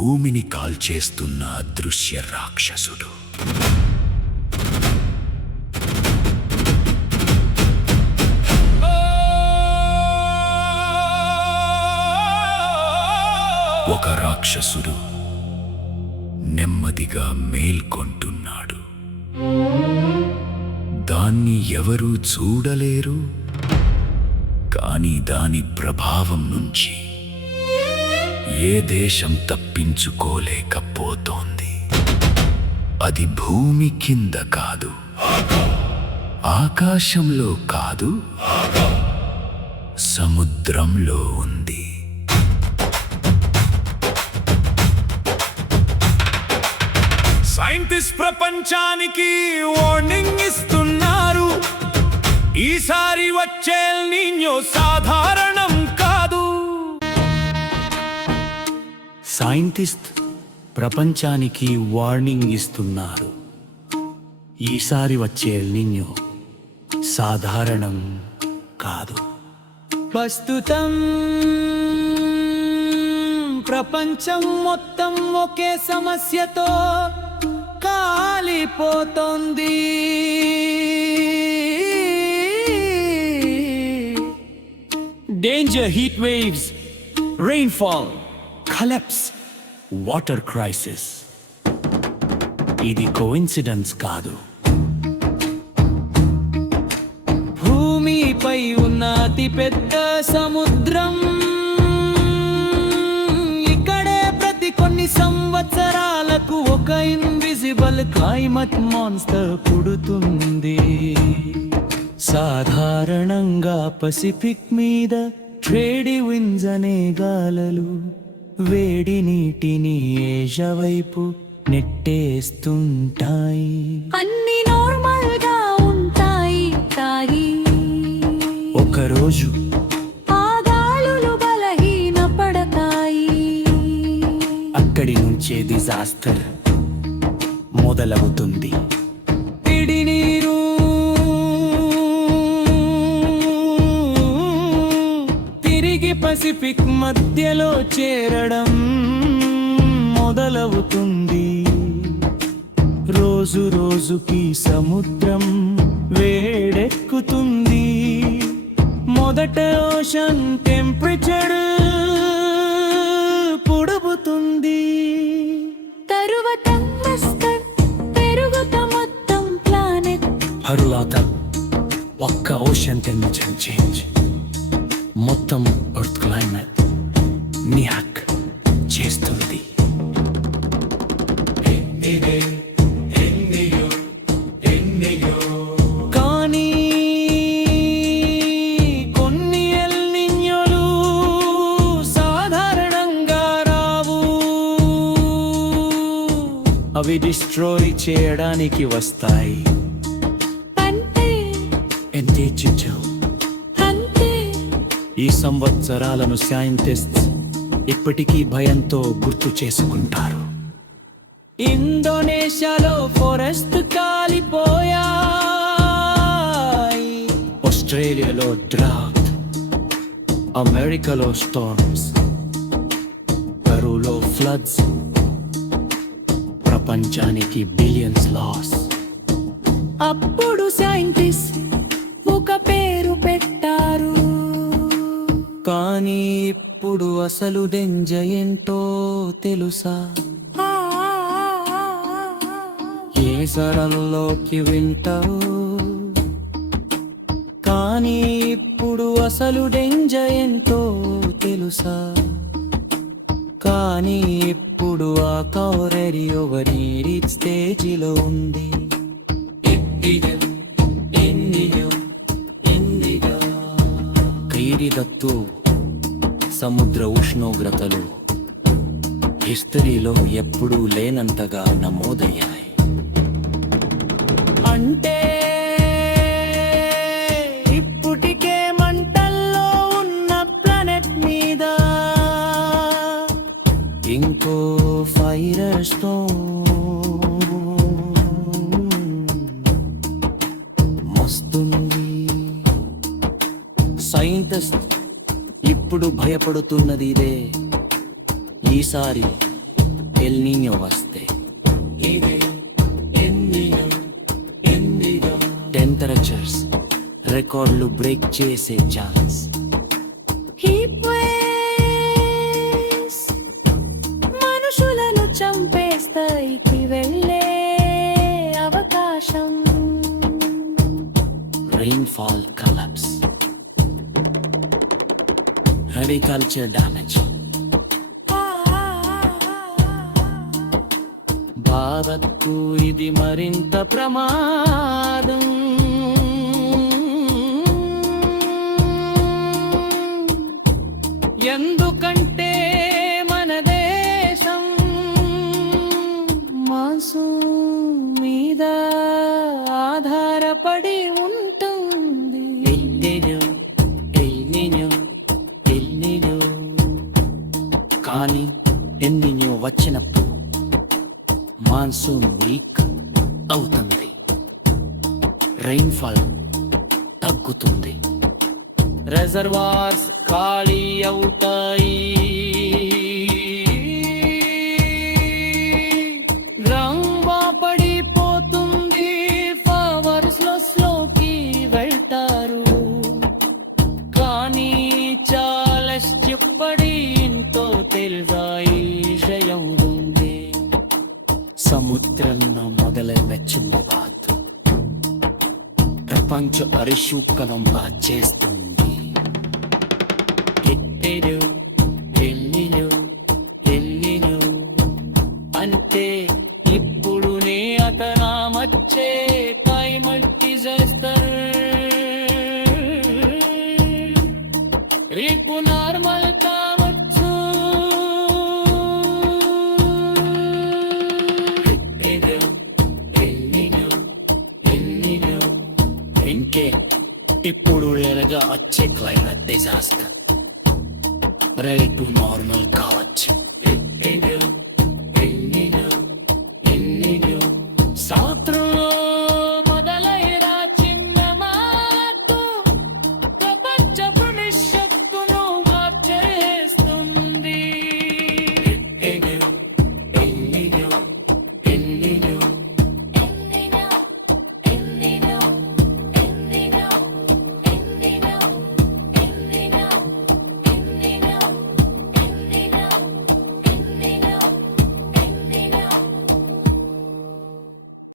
భూమిని కాల్చేస్తున్న అదృశ్య రాక్షసుడు. ఒక రాక్షసుడు నెమ్మదిగా మేల్కొంటున్నాడు. దాన్ని ఎవరూ చూడలేరు, కానీ దాని ప్రభావం నుంచి ఏ దేశం తప్పించుకోలేకపోతోంది. అది భూమి కింద కాదు, ఆకాశంలో కాదు, సముద్రంలో ఉంది. సైంటిస్ట్ ప్రపంచానికి వార్నింగ్ ఇస్తున్నారు. ఈసారి వచ్చే ఎల్ నీño సాధారణం కాదు. సైంటిస్ట్ ప్రపంచానికి వార్నింగ్ ఇస్తున్నారు. ఈసారి వచ్చే ఎల్ నీño సాధారణం కాదు. ప్రస్తుతం ప్రపంచం మొత్తం ఒకే సమస్యతో కాలిపోతోంది. Danger, heat waves, rainfall, collapse, water crisis. ఇది కోఇన్సిడెన్స్ కాదు. భూమిపై ఉన్న అతి పెద్ద సముద్రం ఇక్కడే ప్రతి కొన్ని సంవత్సరాలకు ఒక ఇన్విజిబుల్ క్లైమేట్ మాన్స్టర్ పుడుతుంది. సాధారణంగా పసిఫిక్ మీద ట్రేడ్ విండ్స్ అనే గాలులు వేడి నీటిని ఏషియా వైపు నెట్టేస్తుంటాయి. అన్ని నార్మల్ గా ఉంటాయి కానీ ఒకరోజు ఆ గాలులు బలహీనపడతాయి. అక్కడి నుంచే డిజాస్టర్ మొదలవుతుంది. పిడి నీరు తిరిగి పసిఫిక్ మధ్యలో చేరడం మొదలవుతుంది. రోజు రోజుకి సముద్రం వేడెక్కుతుంది. మొదట ఓషన్ టెంపరేచర్ పుడుతుంది. తరువాత మాస్టర్ పెరుగుతా మొత్తం ప్లానెట్. తరువాత ఒక్క ఓషన్ టెంపరేచర్ చేంజ్ మొత్తం ఎర్త్ క్లైమేట్ నియాక్ చేస్తుంది. కానీ కొన్ని ఎల్ నీñoలు సాధారణంగా రావు. అవి డిస్ట్రాయ్ చేయడానికి వస్తాయి. అంటే ఎంతే చిచ్చు. అంతే ఈ సంవత్సరాలను సైంటిస్ట్స్ ఇప్పటికీ భయంతో గుర్తు చేసుకుంటారు. ఇండోనేషియాలో ఫారెస్ట్ కాలిపోయాయి. ఆస్ట్రేలియాలో డ్రాట్, అమెరికాలో స్టార్మ్స్, పెరూలో ఫ్లడ్స్. ప్రపంచానికి బిలియన్స్ లాస్. అప్పుడు సైంటిస్ట్ ఒక పేరు పెట్టారు. కానీ ఇప్పుడు అసలు డేంజర్ ఏంటో తెలుసా? ఏ సరంలోకి వింటావు? కానీ ఇప్పుడు అసలు డేంజర్ ఏంటో తెలుసా? కానీ ఇప్పుడు ఆ కౌరరి ఓవరి స్టేజిలో ఉంది. ఖైరీదత్తు సముద్ర ఉష్ణోగ్రతలు హిస్టరీలో ఎప్పుడూ లేనంతగా నమోదయ్యాయి. అంటే ఇప్పటికే మంటల్లో ఉన్న ప్లానెట్ మీద ఇంకో ఫైర్ స్టోన్ వస్తుంది. సైంటిస్ట్ ఇప్పుడు భయపడుతున్నది ఇదే. ఈసారి ఎల్ నీño వస్తే టెంపరేచర్స్ రికార్డులు బ్రేక్ చేసే ఛాన్స్. హీట్ వేవ్స్ మనుషులను చంపేస్తాయికి వెళ్ళే అవకాశం. Rainfall collapse, agriculture damage. భారత్కు ఇది మరింత ప్రమాదం. ఎందుకంటే మన దేశం మాన్సూన్ మీద ఆధారపడి ఉంటుంది. కానీ ఎల్నిño వచ్చినప్పుడు మాన్సూన్ వీక్ అవుతుంది, రెయిన్ఫాల్ తగ్గుతుంది, రిజర్వాయర్స్ ఖాళీ అవుతాయి, గ్రౌండ్ పడిపోతుంది, ఫావర్స్ లోకి వెళ్తారు. కానీ చార్లెస్ చెప్పడి ఎంతో తెలుసా ఈ విషయం ఉంది. సముద్రంలో మొదలై వచ్చిన బాధ ప్రపంచ పరిశుభ్రంగా చేస్తుంది. అంటే ఇప్పుడు నే అతనామచ్చే క్లైమేట్ డిజాస్టర్. రేపు నార్మల్ కావచ్చు. ఇంకే ఇప్పుడు ఎరగా వచ్చే క్లైమేట్ డిజాస్టర్ రేటు నార్మల్ కావచ్చు.